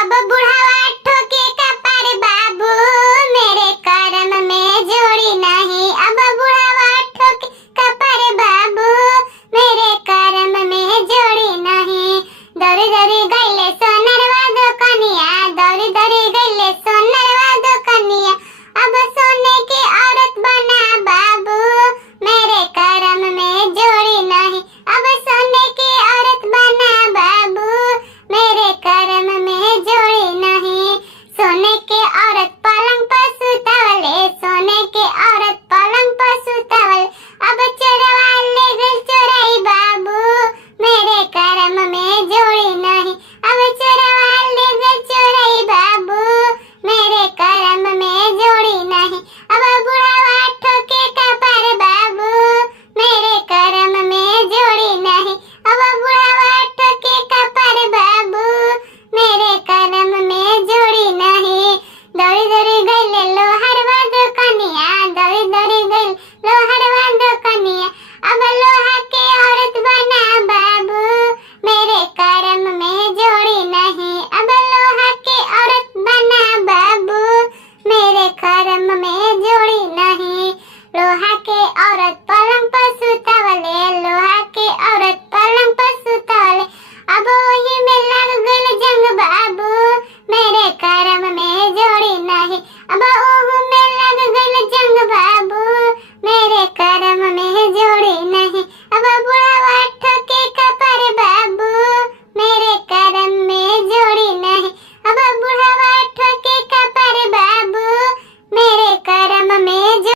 अब बुढ़ावा ठोके कपार बाबू, मेरे कर्म में जोड़ी नहीं। अब बुढ़ावा ठोके कपार बाबू, मेरे कर्म में जोड़ी नहीं। दौड़ी दौड़ी गईले सोनरवा दुकनिया, दौड़ी दौड़ी